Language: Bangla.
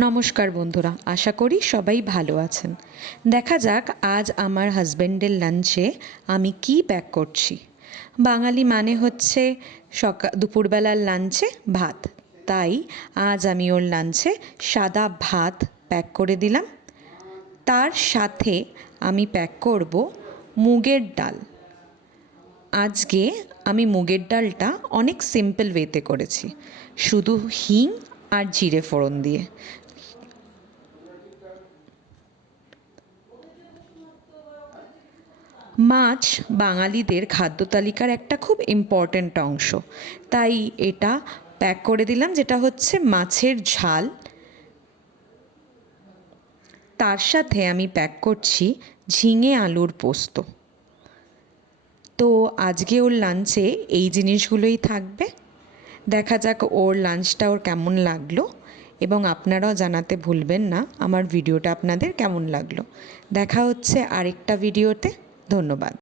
নমস্কার বন্ধুরা, আশা করি সবাই ভালো আছেন। দেখা যাক আজ আমার হাজব্যান্ডের লাঞ্চে আমি কি প্যাক করছি। বাঙালি মানে হচ্ছে দুপুরবেলার লাঞ্চে ভাত, তাই আজ আমি ওর লাঞ্চে সাদা ভাত প্যাক করে দিলাম। তার সাথে আমি প্যাক করব মুগের ডাল। আজকে আমি মুগের ডালটা অনেক সিম্পল ওয়েতে করেছি, শুধু হিং আর জিরে ফোড়ন দিয়ে। মাছ বাঙালিদের খাদ্য তালিকার একটা খুব ইম্পর্ট্যান্ট অংশ, তাই এটা প্যাক করে দিলাম, যেটা হচ্ছে মাছের ঝাল। তার সাথে আমি প্যাক করছি ঝিঙে আলুর পোস্ত। তো আজকে ওর লাঞ্চে এই জিনিসগুলোই থাকবে। দেখা যাক ওর লাঞ্চটা ওর কেমন লাগলো, এবং আপনারাও জানাতে ভুলবেন না আমার ভিডিওটা আপনাদের কেমন লাগলো। দেখা হচ্ছে আরেকটা ভিডিওতে। ধন্যবাদ।